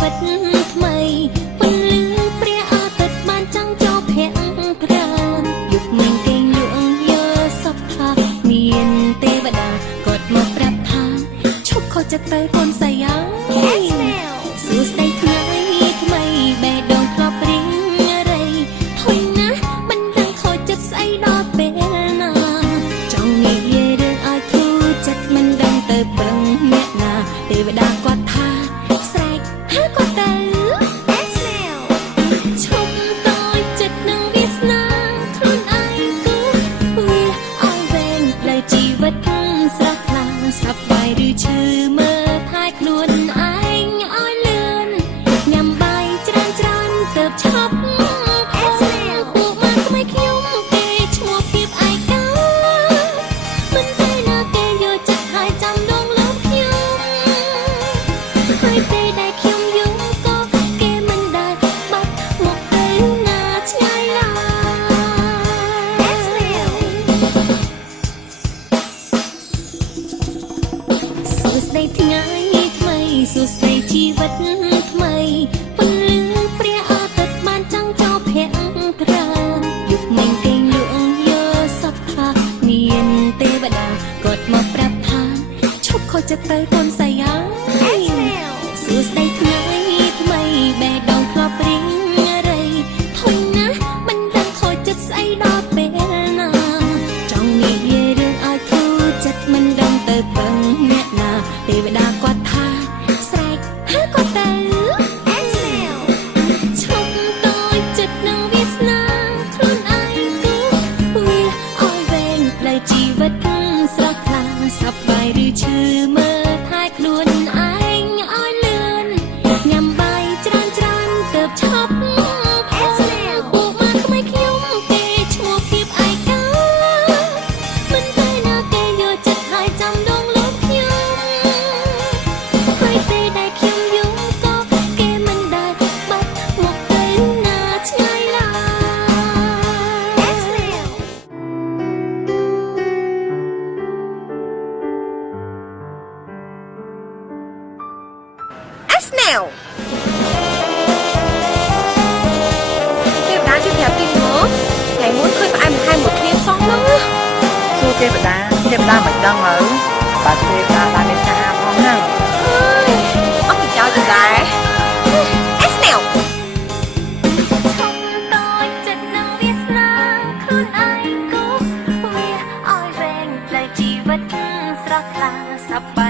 វិតថ្មីពន្លឺព្រះអាទិត្យបានចាំងចោលភ័ក្រប្រានយុគមិញគេងលក់យកសុខថាមានទេវតាគាត់មកប្រាប់ថាឈប់ខុសចិត្តទៅកូនស្រីអើយសួស្ដីថ្ងៃថ្មីបេះដូងធ្លាប់ព្រៀងរៃធុញណាស់មិនដឹងខូចចិត្តស្អីដល់ពេលណាចង់និយាយរឿងឲ្យធូរចិត្តមិនដឹងទៅប្រឹងអ្នកណាទេវតាគាត់ថាស្រែកហើគាត់ទៅឈប់តូចចិត្តនឹងវាសនាខ្លួនឯងគឺវាឲ្យវែងផ្លូវជីវិតស្រស់ថ្លាសប្បាយឬឈឺមើលថែខ្លួនឯងឲ្យលឿនញ៉ាំបាយច្រើនទៅឈប់ពួកមកថ្មីខ្ញុំគេឈ្មោះភាពឯកាមិនទេណាគេយកចិត្តឲ្យចាំដងលោកខ្ញុំហើយពេលដែលខ្ញុំយំក៏គេមិនដែលបាត់មកទៅណាឆ្ងាយឡើយសួស្ដីថ្ងៃថ្មីសួស្ដីជីវិតថ្មីពន្លឺព្រះអាទិត្យបានចាំងចោលភ័ក្រប្រានយុគមិញគេងលក់យកសុខថាមានទេវតាគាត់មកប្រាប់ថាឈប់ខុសចិត្តទៅកូនស្រីអើយសួស្ដីថ្ងៃថ្មីបេះដូងធ្លាប់ព្រៀងរៃធុញណាស់មិនដឹងខូចចិត្តស្អីដល់ពេលណាចង់និយាយរឿងឲ្យធូរចិត្តមិនដឹងទៅប្រឹងអ្នកណាទេវតាគាត់ថាស្រែកហើគាត់ទៅឈប់តូចចិត្តនឹងវាសនាខ្លួនឯងគឺវាឲ្យវែងផ្លូវជីវិតស្រស់ថ្លាសប្បាយឬឈឺមើលថែខ្លួនឯងឲ្យលឿនញ៉ាំបាយច្រើនទៅឈប់ពួកមកថ្មីខ្ញុំគេឈ្មោះភាពឯកាមិនទេណាគេយកចិត្តឲ្យចាំដងលោកខ្ញុំហើយពេលដែលខ្ញុំយំក៏គេមិនដែលបាត់មកទៅណាឆ្ងាយឡើយSnail ទេវតាជួយប្រាប់ទីមកថ្ងៃមុនឃើញផ្អែមថែមមួយគ្នាសោះហ្នឹងសួរទេវតាមិនដឹងទៅបើទេវតាបាននេសាទផងហ្នឹងហើយអត់ប្រយោជន៍ទេដែរSnail ឈប់តូចចិត្តនឹងវាសនាខ្លួនឯងគូវាឲ្យវែងផ្លូវជីវិតស្រស់ថ្លាសប្បាយ